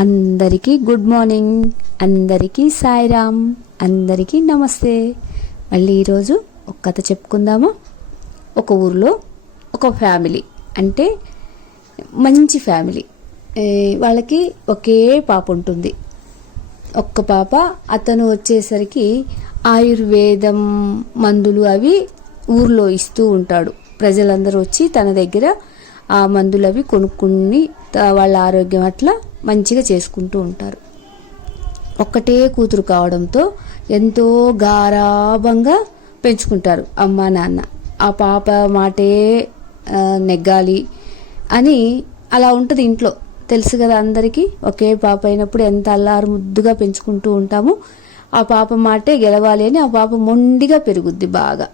అందరికీ good morning, అందరికీ సాయిరామ్, అందరికీ నమస్తే. మళ్ళీ ఈరోజు ఒక కథ చెప్పుకుందామా. ఒక ఊరిలో ఒక ఫ్యామిలీ, అంటే మంచి ఫ్యామిలీ. వాళ్ళకి ఒకే పాప ఉంటుంది. ఒక్క పాప. అతను వచ్చేసరికి ఆయుర్వేదం మందులు అవి ఊర్లో ఇస్తూ ఉంటాడు. ప్రజలందరూ వచ్చి తన దగ్గర ఆ మందులు అవి కొనుక్కుని వాళ్ళ ఆరోగ్యం అట్లా మంచిగా చేసుకుంటూ ఉంటారు. ఒక్కటే కూతురు కావడంతో ఎంతో గారాబంగా పెంచుకుంటారు అమ్మ నాన్న. ఆ పాప మాటే నెగ్గాలి అని అలా ఉంటుంది ఇంట్లో. తెలుసు కదా అందరికీ, ఒకే పాప అయినప్పుడు ఎంత అల్లారు ముద్దుగా పెంచుకుంటూ ఉంటాము. ఆ పాప మాటే గెలవాలి అని ఆ పాప మొండిగా పెరుగుద్ది బాగా.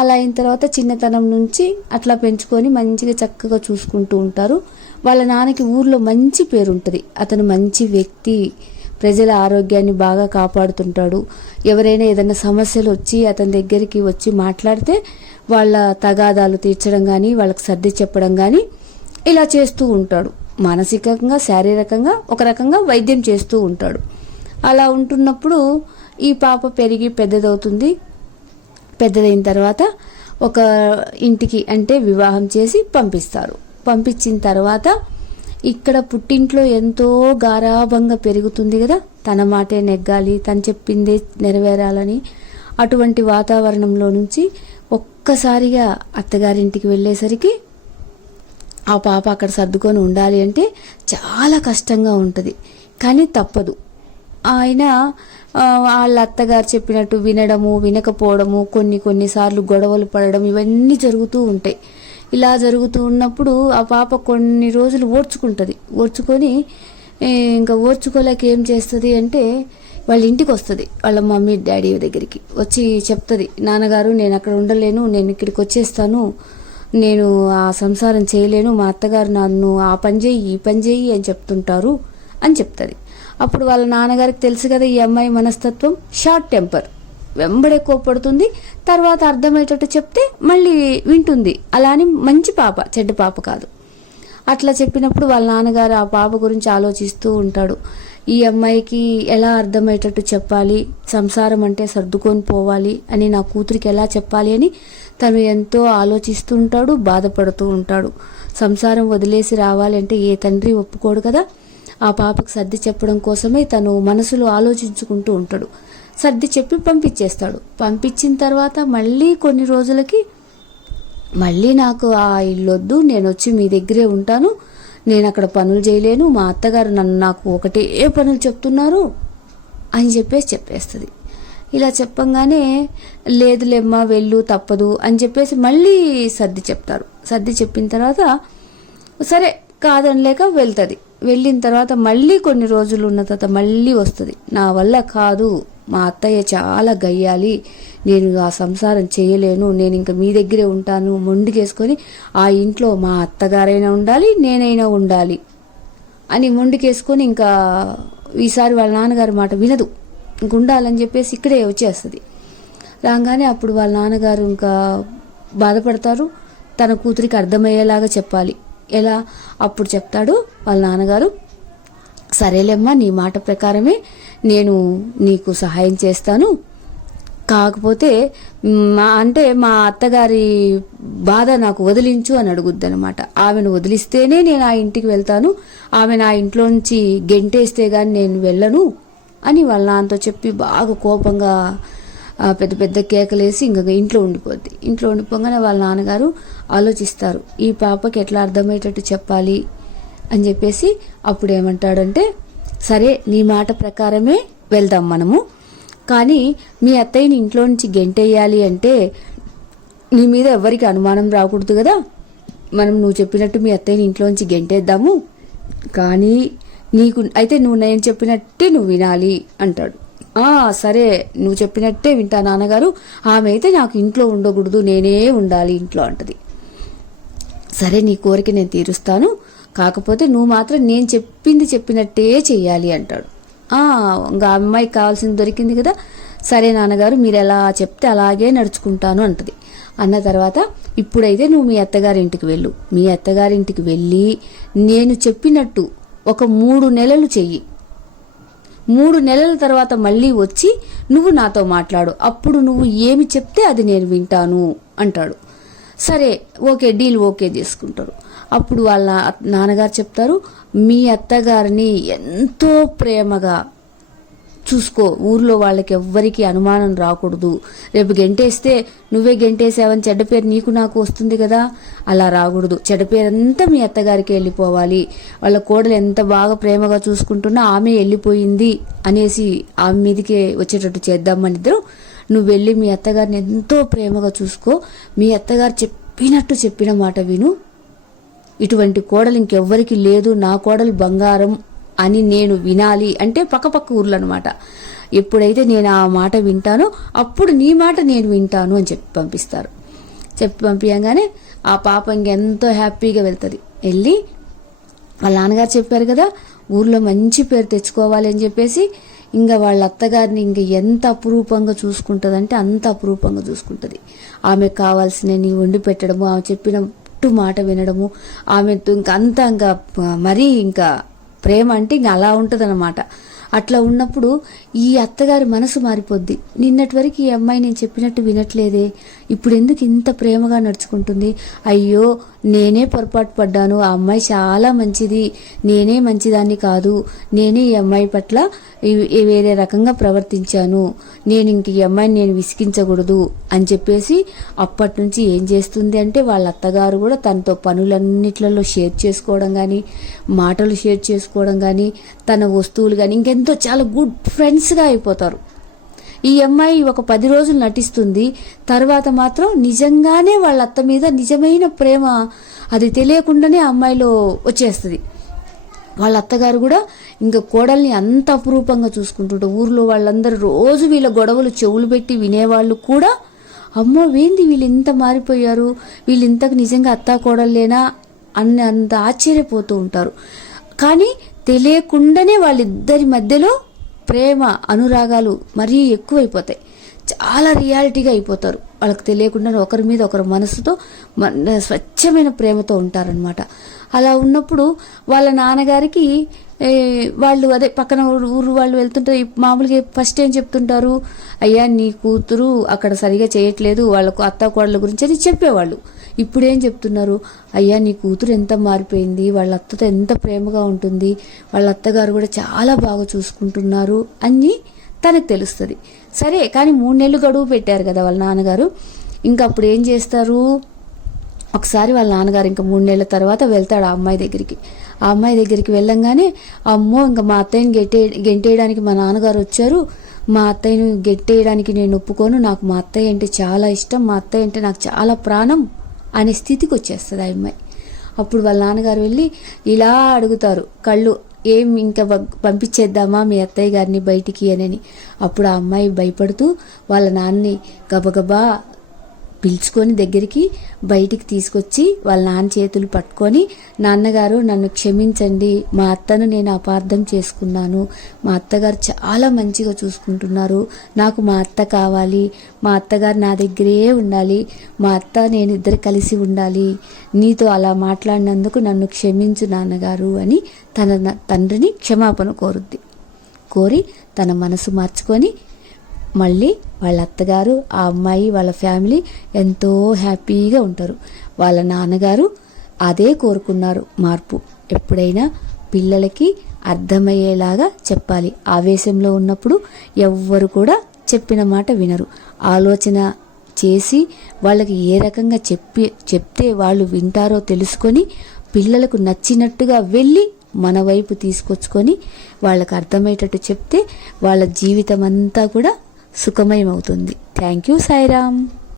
అలా అయిన తర్వాత చిన్నతనం నుంచి అట్లా పెంచుకొని మంచిగా చక్కగా చూసుకుంటూ ఉంటారు. వాళ్ళ నాన్నకి ఊర్లో మంచి పేరు ఉంటుంది. అతను మంచి వ్యక్తి, ప్రజల ఆరోగ్యాన్ని బాగా కాపాడుతుంటాడు. ఎవరైనా ఏదైనా సమస్యలు వచ్చి అతని దగ్గరికి వచ్చి మాట్లాడితే వాళ్ళ తగాదాలు తీర్చడం కానీ, వాళ్ళకి సర్ది చెప్పడం కానీ ఇలా చేస్తూ ఉంటాడు. మానసికంగా, శారీరకంగా ఒక రకంగా వైద్యం చేస్తూ ఉంటాడు. అలా ఉంటున్నప్పుడు ఈ పాప పెరిగి పెద్దదవుతుంది. పెద్దదైన తర్వాత ఒక ఇంటికి, అంటే వివాహం చేసి పంపిస్తారు. పంపించిన తర్వాత ఇక్కడ పుట్టింట్లో ఎంతో గారాబంగా పెరుగుతుంది కదా, తన మాటే నెగ్గాలి, తను చెప్పిందే నెరవేరాలని. అటువంటి వాతావరణంలో నుంచి ఒక్కసారిగా అత్తగారింటికి వెళ్ళేసరికి ఆ పాప అక్కడ సర్దుకొని ఉండాలి అంటే చాలా కష్టంగా ఉంటుంది. కానీ తప్పదు. ఆయన వాళ్ళ అత్తగారు చెప్పినట్టు వినడము, వినకపోవడము, కొన్నిసార్లు గొడవలు పడడం, ఇవన్నీ జరుగుతూ ఉంటాయి. ఇలా జరుగుతూ ఉన్నప్పుడు ఆ పాప కొన్ని రోజులు ఓర్చుకుంటుంది. ఓర్చుకొని ఇంకా ఓర్చుకోలేక ఏం చేస్తుంది అంటే వాళ్ళ ఇంటికి వస్తుంది. వాళ్ళ మమ్మీ డాడీ దగ్గరికి వచ్చి చెప్తుంది, నాన్నగారు నేను అక్కడ ఉండలేను, నేను ఇక్కడికి వచ్చేస్తాను, నేను ఆ సంసారం చేయలేను, మా అత్తగారు నన్ను ఆ పని చేయి ఈ పని చేయి అని చెప్తుంటారు అని చెప్తుంది. అప్పుడు వాళ్ళ నాన్నగారికి తెలుసు కదా ఈ అమ్మాయి మనస్తత్వం, షార్ట్ టెంపర్, వెంబడే కోప్పడుతుంది. తర్వాత అర్థమయ్యేటట్టు చెప్తే మళ్ళీ వింటుంది. అలా అని మంచి పాప, చెడ్డ పాప కాదు. అట్లా చెప్పినప్పుడు వాళ్ళ నాన్నగారు ఆ పాప గురించి ఆలోచిస్తూ ఉంటాడు. ఈ అమ్మాయికి ఎలా అర్థమయ్యేటట్టు చెప్పాలి, సంసారం అంటే సర్దుకొని పోవాలి అని నా కూతురికి ఎలా చెప్పాలి అని తను ఎంతో ఆలోచిస్తూ ఉంటాడు, బాధపడుతూ ఉంటాడు. సంసారం వదిలేసి రావాలి అంటే ఏ తండ్రి ఒప్పుకోడు కదా. ఆ పాపకు సర్ది చెప్పడం కోసమే తను మనసులో ఆలోచించుకుంటూ ఉంటాడు. సర్ది చెప్పి పంపించేస్తాడు. పంపించిన తర్వాత మళ్ళీ కొన్ని రోజులకి మళ్ళీ నాకు ఆ ఇల్లొద్దు, నేను వచ్చి మీ దగ్గరే ఉంటాను, నేను అక్కడ పనులు చేయలేను, మా అత్తగారు నాకు ఒకటే పనులు చెప్తున్నారు అని చెప్పేస్తుంది. ఇలా చెప్పంగానే లేదులేమ్మా వెళ్ళు తప్పదు అని చెప్పేసి మళ్ళీ సర్ది చెప్తారు. సర్ది చెప్పిన తర్వాత సరే కాదనలేక వెళ్తుంది. వెళ్ళిన తర్వాత మళ్ళీ కొన్ని రోజులు ఉన్న తర్వాత మళ్ళీ వస్తుంది. నా వల్ల కాదు, మా అత్తయ్య చాలా గయ్యాలి, నేను ఆ సంసారం చేయలేను, నేను ఇంకా మీ దగ్గరే ఉంటాను, మొండికేసుకొని ఆ ఇంట్లో మా అత్తగారైనా ఉండాలి, నేనైనా ఉండాలి అని మొండికేసుకొని ఇంకా ఈసారి వాళ్ళ నాన్నగారి మాట వినదు, ఇంక ఉండాలని చెప్పేసి ఇక్కడే వచ్చేస్తుంది. రాగానే అప్పుడు వాళ్ళ నాన్నగారు ఇంకా బాధపడతారు. తన కూతురికి అర్థమయ్యేలాగా చెప్పాలి. ఎలా? అప్పుడు చెప్తాడు వాళ్ళ నాన్నగారు, సరేలేమ్మా నీ మాట ప్రకారమే నేను నీకు సహాయం చేస్తాను, కాకపోతే మా అత్తగారి బాధ నాకు వదిలించు అని అడుగుద్ది అనమాట. ఆమెను వదిలిస్తేనే నేను ఆ ఇంటికి వెళ్తాను, ఆమె నా ఇంట్లోంచి గెంటేస్తే గాని నేను వెళ్ళను అని వాళ్ళ నాన్నతో చెప్పి బాగా కోపంగా పెద్ద పెద్ద కేకలేసి ఇంకా ఇంట్లో ఉండిపోద్ది. ఇంట్లో ఉండిపోగానే వాళ్ళ నాన్నగారు ఆలోచిస్తారు, ఈ పాపకి ఎట్లా అర్థమయ్యేటట్టు చెప్పాలి అని చెప్పేసి అప్పుడు ఏమంటాడంటే, సరే నీ మాట ప్రకారమే వెళ్దాం మనము, కానీ మీ అత్తయ్యని ఇంట్లో నుంచి గెంటేయాలి అంటే నీ మీద ఎవరికి అనుమానం రాకూడదు కదా, నువ్వు చెప్పినట్టు మీ అత్తయ్యని ఇంట్లో నుంచి గెంటేద్దాము, కానీ నువ్వు నేను చెప్పినట్టే నువ్వు వినాలి అంటాడు. సరే నువ్వు చెప్పినట్టే వింటా నాన్నగారు, ఆమె అయితే నాకు ఇంట్లో ఉండకూడదు, నేనే ఉండాలి ఇంట్లో అంటది. సరే నీ కోరిక నేను తీరుస్తాను, కాకపోతే నువ్వు మాత్రం నేను చెప్పినట్టే చెయ్యాలి అంటాడు. ఇంకా అమ్మాయికి కావాల్సింది దొరికింది కదా, సరే నాన్నగారు మీరు ఎలా చెప్తే అలాగే నడుచుకుంటాను అంటది. అన్న తర్వాత ఇప్పుడైతే నువ్వు మీ అత్తగారింటికి వెళ్ళు, మీ అత్తగారింటికి వెళ్ళి నేను చెప్పినట్టు ఒక 3 నెలలు చెయ్యి. 3 నెలల తర్వాత మళ్ళీ వచ్చి నువ్వు నాతో మాట్లాడు, అప్పుడు నువ్వు ఏమి చెప్తే అది నేను వింటాను అంటాడు. సరే ఓకే, డీల్ ఓకే చేసుకుంటారు. అప్పుడు వాళ్ళ నాన్నగారు చెప్తారు, మీ అత్తగారిని ఎంతో ప్రేమగా చూసుకో, ఊర్లో వాళ్ళకి ఎవ్వరికి అనుమానం రాకూడదు, రేపు గెంటేస్తే నువ్వే గెంటేసావని చెడ్డ పేరు నీకు నాకు వస్తుంది కదా, అలా రాకూడదు, చెడ్డ పేరంతా మీ అత్తగారికి వెళ్ళిపోవాలి, వాళ్ళ కోడలు ఎంత బాగా ప్రేమగా చూసుకుంటున్నా ఆమె వెళ్ళిపోయింది అనేసి ఆమె మీదకే వచ్చేటట్టు చేద్దామని ఇద్దరు, నువ్వు వెళ్ళి మీ అత్తగారిని ఎంతో ప్రేమగా చూసుకో, మీ అత్తగారు చెప్పిన మాట విను, ఇటువంటి కోడలు ఇంకెవ్వరికి లేదు, నా కోడలు బంగారం అని నేను వినాలి అంటే పక్కపక్క ఊర్లు అనమాట. ఎప్పుడైతే నేను ఆ మాట వింటానో అప్పుడు నీ మాట నేను వింటాను అని చెప్పి పంపిస్తారు. చెప్పి పంపించగానే ఆ పాప ఇంకెంతో హ్యాపీగా వెళ్తుంది. వెళ్ళి వాళ్ళ నాన్నగారు చెప్పారు కదా ఊర్లో మంచి పేరు తెచ్చుకోవాలి అని చెప్పేసి ఇంకా వాళ్ళ అత్తగారిని ఇంకా ఎంత అపురూపంగా చూసుకుంటుందంటే అంత అపురూపంగా చూసుకుంటుంది. ఆమెకు కావాల్సినవి వండి పెట్టడము, ఆమె చెప్పినట్టు మాట వినడము, ఆమెతో ఇంకా మరీ ఇంకా ప్రేమ అంటే ఇంకా అలా ఉంటుందన్నమాట. అట్లా ఉన్నప్పుడు ఈ అత్తగారి మనసు మారిపోద్ది. నిన్నటి వరకు ఈ అమ్మాయి నేను చెప్పినట్టు వినట్లేదే, ఇప్పుడు ఎందుకు ఇంత ప్రేమగా నడుచుకుంటుంది, అయ్యో నేనే పొరపాటు పడ్డాను, ఆ అమ్మాయి చాలా మంచిది, నేనే మంచిదాన్ని కాదు, నేనే ఈ అమ్మాయి పట్ల వేరే రకంగా ప్రవర్తించాను, నేను ఇంక ఈ అమ్మాయిని నేను విసిగించకూడదు అని చెప్పేసి అప్పటి నుంచి ఏం చేస్తుంది అంటే వాళ్ళ అత్తగారు కూడా తనతో పనులన్నిట్లలో షేర్ చేసుకోవడం కానీ, మాటలు షేర్ చేసుకోవడం కానీ, తన వస్తువులు కానీ ఇంకెంతో చాలా గుడ్ ఫ్రెండ్స్గా అయిపోతారు. ఈ అమ్మాయి ఒక 10 రోజులు నటిస్తుంది, తర్వాత మాత్రం నిజంగానే వాళ్ళ అత్త మీద నిజమైన ప్రేమ అది తెలియకుండానే ఆ అమ్మాయిలో వచ్చేస్తుంది. వాళ్ళ అత్తగారు కూడా ఇంకా కోడల్ని అంత అపురూపంగా చూసుకుంటుంటారు. ఊర్లో వాళ్ళందరూ రోజు వీళ్ళ గొడవలు చెవులు పెట్టి వినేవాళ్ళు కూడా అమ్మో వేంది వీళ్ళు ఇంత మారిపోయారు, వీళ్ళు ఇంతకు నిజంగా అత్తా కోడలేనా అంత ఆశ్చర్యపోతూ ఉంటారు. కానీ తెలియకుండానే వాళ్ళిద్దరి మధ్యలో ప్రేమ అనురాగాలు మరీ ఎక్కువైపోతాయి, చాలా రియాలిటీగా అయిపోతారు. వాళ్ళకి తెలియకుండానే ఒకరి మీద ఒకరి మనసుతో స్వచ్ఛమైన ప్రేమతో ఉంటారనమాట. అలా ఉన్నప్పుడు వాళ్ళ నాన్నగారికి వాళ్ళు అదే పక్కన ఊరు వాళ్ళు వెళ్తుంటారు, మామూలుగా ఫస్ట్ ఏం చెప్తుంటారు, అయ్యా నీ కూతురు అక్కడ సరిగా చేయట్లేదు, వాళ్ళకు అత్త కోడళ్ళ గురించి అని చెప్పేవాళ్ళు. ఇప్పుడేం చెప్తున్నారు, అయ్యా నీ కూతురు ఎంత మారిపోయింది, వాళ్ళ అత్తతో ఎంత ప్రేమగా ఉంటుంది, వాళ్ళ అత్తగారు కూడా చాలా బాగా చూసుకుంటున్నారు అని తనకు తెలుస్తుంది. సరే కానీ 3 నెలలు గడువు పెట్టారు కదా వాళ్ళ నాన్నగారు. ఇంకా అప్పుడు ఏం చేస్తారు, ఒకసారి వాళ్ళ నాన్నగారు ఇంకా 3 నెలల తర్వాత వెళ్తాడు ఆ అమ్మాయి దగ్గరికి. ఆ అమ్మాయి దగ్గరికి వెళ్ళంగానే అమ్మో ఇంకా మా అత్తయ్యని గెంటేయడానికి మా నాన్నగారు వచ్చారు, మా అత్తయ్యను గెంటేయడానికి నేను ఒప్పుకోను, నాకు మా అత్తయ్య అంటే చాలా ఇష్టం, మా అత్తయ్య అంటే నాకు చాలా ప్రాణం అనే స్థితికి వచ్చేస్తుంది ఆ అమ్మాయి. అప్పుడు వాళ్ళ నాన్నగారు వెళ్ళి ఇలా అడుగుతారు, కళ్ళు ఏం ఇంకా పంపించేద్దామా మీ అత్తయ్య గారిని బయటికి అని. అప్పుడు ఆ అమ్మాయి భయపడుతూ వాళ్ళ నాన్నని గబగబా పిలుచుకొని దగ్గరికి బయటికి తీసుకొచ్చి వాళ్ళ నాన్న చేతులు పట్టుకొని, నాన్నగారు నన్ను క్షమించండి, మా అత్తను నేను అపార్థం చేసుకున్నాను, మా అత్తగారు చాలా మంచిగా చూసుకుంటున్నారు, నాకు మా అత్త కావాలి, మా అత్తగారు నా దగ్గరే ఉండాలి, మా అత్త నేను ఇద్దరు కలిసి ఉండాలి, నీతో అలా మాట్లాడినందుకు నన్ను క్షమించు నాన్నగారు అని తన తండ్రిని క్షమాపణ కోరి తన మనసు మార్చుకొని మళ్ళీ వాళ్ళ అత్తగారు ఆ అమ్మాయి వాళ్ళ ఫ్యామిలీ ఎంతో హ్యాపీగా ఉంటారు. వాళ్ళ నాన్నగారు అదే కోరుకున్నారు, మార్పు. ఎప్పుడైనా పిల్లలకి అర్థమయ్యేలాగా చెప్పాలి. ఆవేశంలో ఉన్నప్పుడు ఎవ్వరు కూడా చెప్పిన మాట వినరు. ఆలోచన చేసి వాళ్ళకి ఏ రకంగా చెప్తే వాళ్ళు వింటారో తెలుసుకొని పిల్లలకు నచ్చినట్టుగా వెళ్ళి మన వైపు తీసుకొచ్చుకొని వాళ్ళకి అర్థమయ్యేటట్టు చెప్తే వాళ్ళ జీవితం అంతా కూడా సుఖమయమవుతుంది. Thank you Sairam.